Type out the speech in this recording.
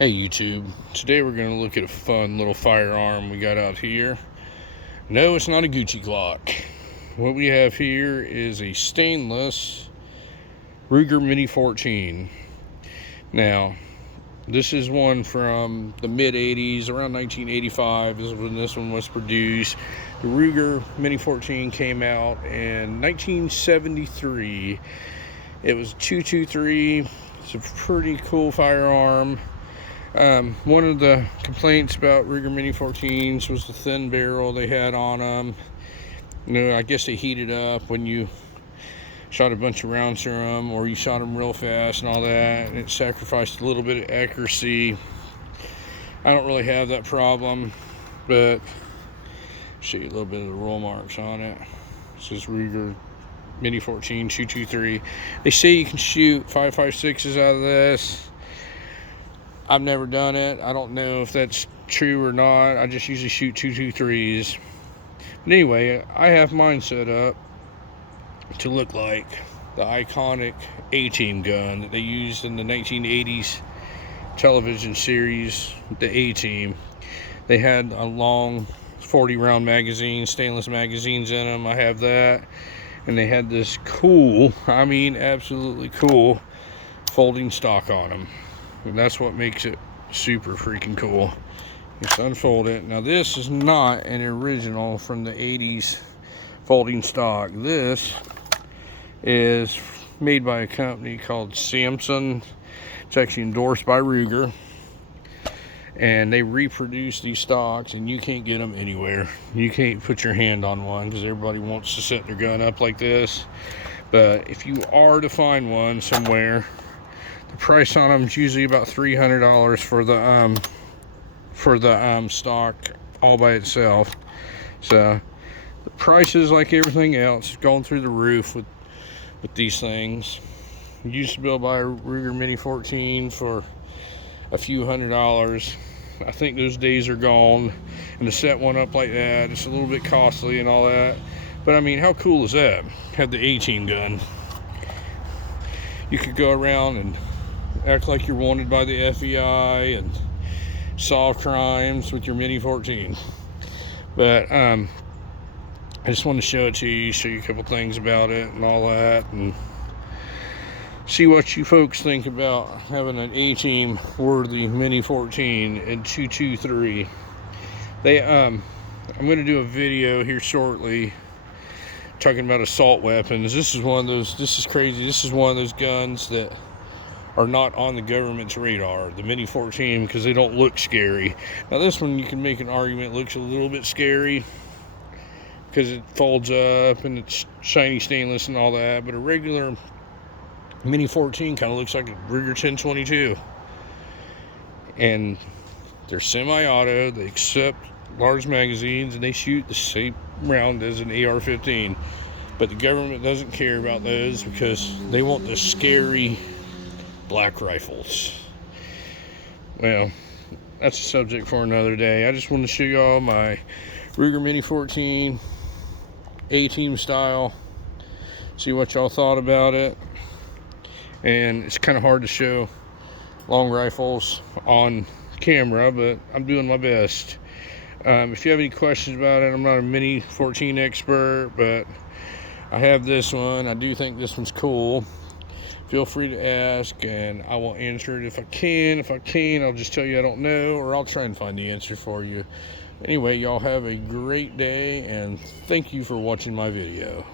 Hey YouTube, today we're going to look at a fun little firearm we got out here. No, it's not a Gucci Glock. What we have here is a stainless Ruger Mini 14. Now, this is one from the mid-80s, around 1985 is when this one was produced. The Ruger Mini 14 came out in 1973. It was 223. It's a pretty cool firearm. One of the complaints about Ruger Mini 14s was the thin barrel they had on them. You know, I guess they heated up when you shot a bunch of rounds through them, or you shot them real fast and all that, and it sacrificed a little bit of accuracy. I don't really have that problem, but I'll show you a little bit of the roll marks on it. This is Ruger Mini 14 223. They say you can shoot 5.56s out of this. I've never done it. I don't know if that's true or not. I just usually shoot 223s. But anyway, I have mine set up to look like the iconic A-Team gun that they used in the 1980s television series, the A-Team. They had a long 40-round magazine, stainless magazines in them. I have that. And they had this cool, I mean absolutely cool, folding stock on them. And that's what makes it super freaking cool. Just unfold it. Now this is not an original from the 80s folding stock. This is made by a company called Samson. It's actually endorsed by Ruger. And they reproduce these stocks, and you can't get them anywhere. You can't put your hand on one because everybody wants to set their gun up like this. But if you are to find one somewhere, the price on them is usually about $300 for the stock all by itself. So the prices, like everything else, going through the roof with these things. You used to be able to buy a Ruger Mini 14 for a few $100s. I think those days are gone, and to set one up like that, it's a little bit costly and all that. But I mean, how cool is that? Have the A-Team gun. You could go around and act like you're wanted by the FBI and solve crimes with your Mini 14. But I just wanted to show it to you, show you a couple things about it and all that, and see what you folks think about having an A-Team worthy Mini 14 and 223. I'm going to do a video here shortly talking about assault weapons. This is one of those, this is crazy, this is one of those guns that are not on the government's radar, the Mini 14, because they don't look scary. Now this one, you can make an argument, looks a little bit scary because it folds up and it's shiny stainless and all that, but a regular Mini 14 kind of looks like a Ruger 1022. And they're semi-auto, they accept large magazines, and they shoot the same round as an AR-15. But the government doesn't care about those because they want the scary black rifles. Well, that's a subject for another day. I just wanted to show you all my Ruger Mini 14 A-Team style, see what y'all thought about it. And it's kind of hard to show long rifles on camera, but I'm doing my best. If you have any questions about it, I'm not a Mini 14 expert, but I have this one. I do think this one's cool. Feel free to ask, and I will answer it if I can. If I can, I'll just tell you I don't know, or I'll try and find the answer for you. Anyway, y'all have a great day, and thank you for watching my video.